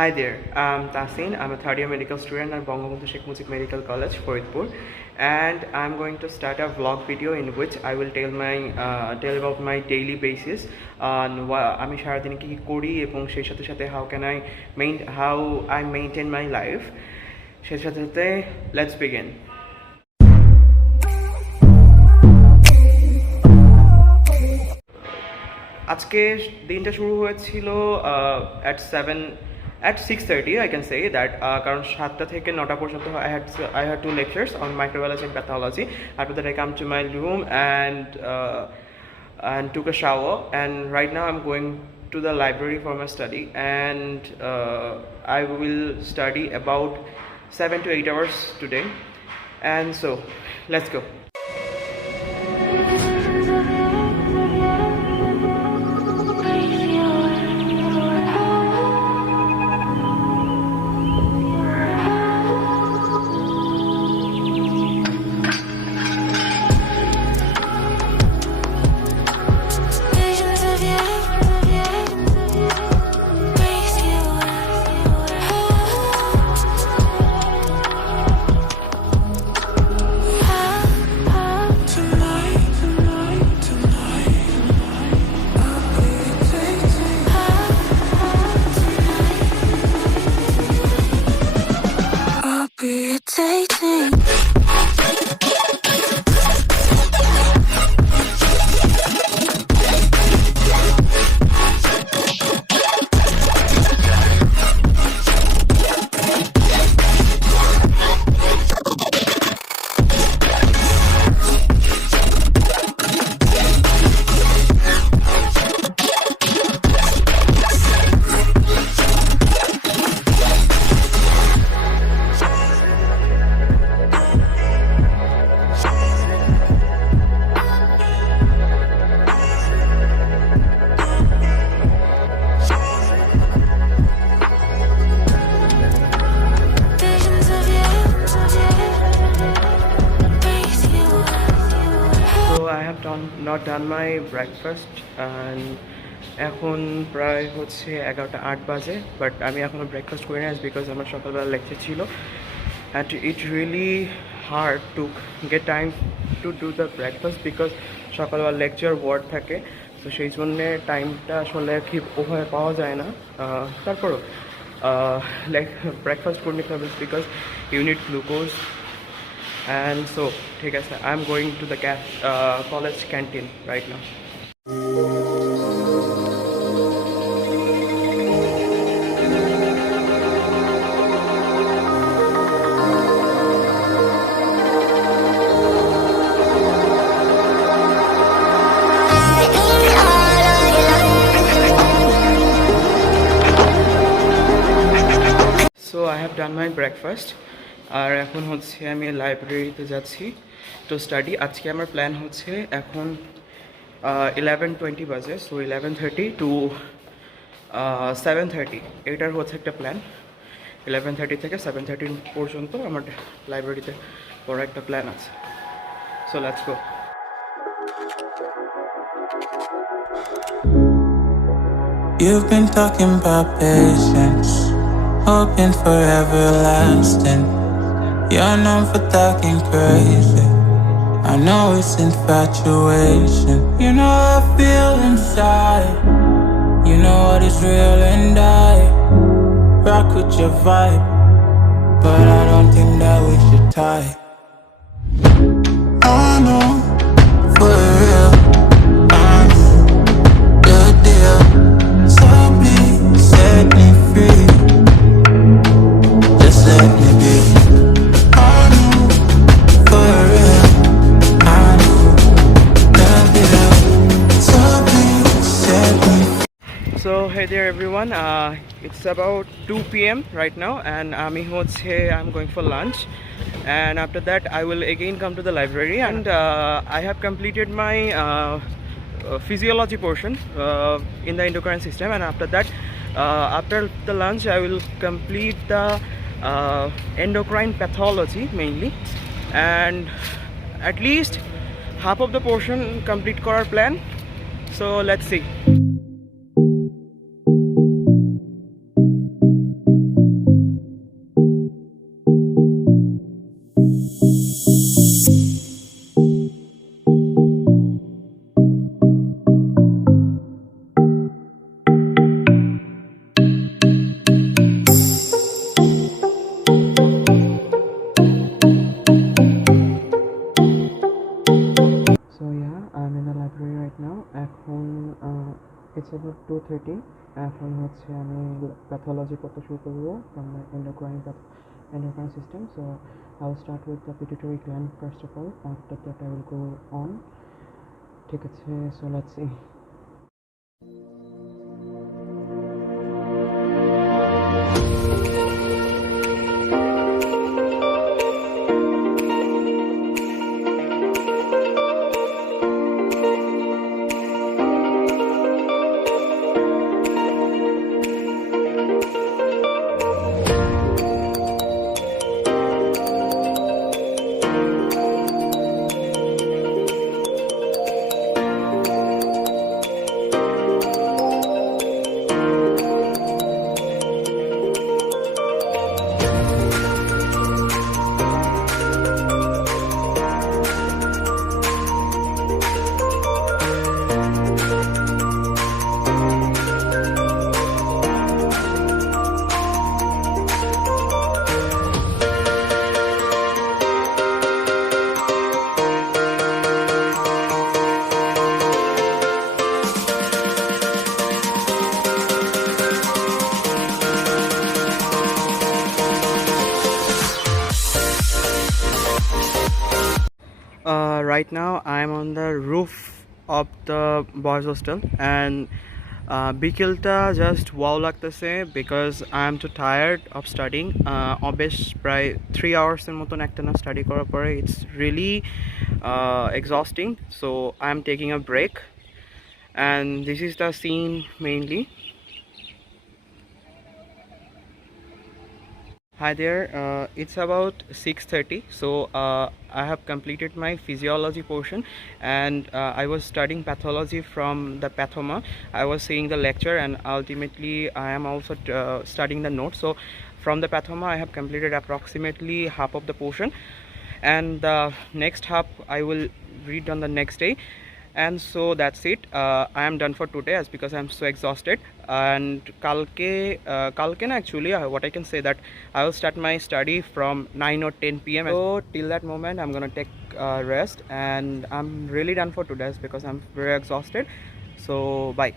Hi there, I'm Tasin. I'm a third year medical student at Bangabandhu Sheikh Mujib Medical College, Faridpur, and I'm going to start a vlog video in which I will tell about my daily basis on আমি সারাদিনে কি করি এবং সেই সাথে সাথে how I maintain my life. সেই সাথে সাথে let's begin. আজকে দিনটা শুরু হয়েছিল at 6:30 I can say that কারণ 7টা থেকে 9টা পর্যন্ত I had 2 lectures on microbiology and pathology. After that I come to my room and took a shower, and right now I'm going to the library for my study, and I will study about 7 to 8 hours today. And so let's go. Not done my breakfast, and এখন প্রায় হচ্ছে 11:08 বাজে, but আমি এখনও breakfast করি না because আমার সকালবেলা লেকচার ছিল, and it really hard to get time to do the breakfast because সকালবেলা লেকচার ওয়ার্ড থাকে, তো সেই জন্যে টাইমটা আসলে ঠিক ওভাবে পাওয়া যায় না। তারপরও ব্রেকফাস্ট করে নিতে হবে because you need glucose. And so ঠিক আছে, I'm going to the college canteen right now. So I have done my breakfast. আর এখন হচ্ছে আমি লাইব্রেরিতে যাচ্ছি টু স্টাডি। আজকে আমার প্ল্যান হচ্ছে এখন 11:20 বাজে, সো 11:30 টু 7:30 এটার হচ্ছে একটা প্ল্যান। 11:30 থেকে 7:30 পর্যন্ত আমার লাইব্রেরিতে পড়ার একটা প্ল্যান আছে। So let's go. You've been talking about patience, hoping for everlasting. You're known for talking crazy. I know it's infatuation. You know I feel inside. You know what is real, and I rock with your vibe, but I don't think that we should tie. I know for real, I know the deal. So please set me free. Just let me be. So hey there everyone, it's about 2 p.m. right now, and I'm going for lunch, and after that I will again come to the library, and I have completed my physiology portion in the endocrine system, and after that after the lunch I will complete the endocrine pathology mainly, and at least half of the portion complete korar plan. So let's see. It's about 2:30. এখন হচ্ছে আমি pathology পড়তে শুরু করবো from the endocrine system. So I'll start with the pituitary gland first of all. After that I will go on. ঠিক আছে, so let's see. Right now I'm on the roof of the boys hostel and বিকেলটা just wow লাগতেছে because I am too tired of studying বেশ প্রায় 3 আওয়ার্সের মতন একটা না study করার পরে it's really exhausting so I am taking a break and this is the scene mainly. Hi there, it's about 6:30. So I have completed my physiology portion and I was studying pathology from the Pathoma. I was seeing the lecture and ultimately I am also studying the notes. So from the Pathoma I have completed approximately half of the portion and the next half I will read on the next day. And so that's it. I am done for today as because I'm so exhausted and kalke na actually what I can say that I will start my study from 9 or 10 p.m. So till that moment I'm gonna take rest and I'm really done for today because I'm very exhausted. So bye.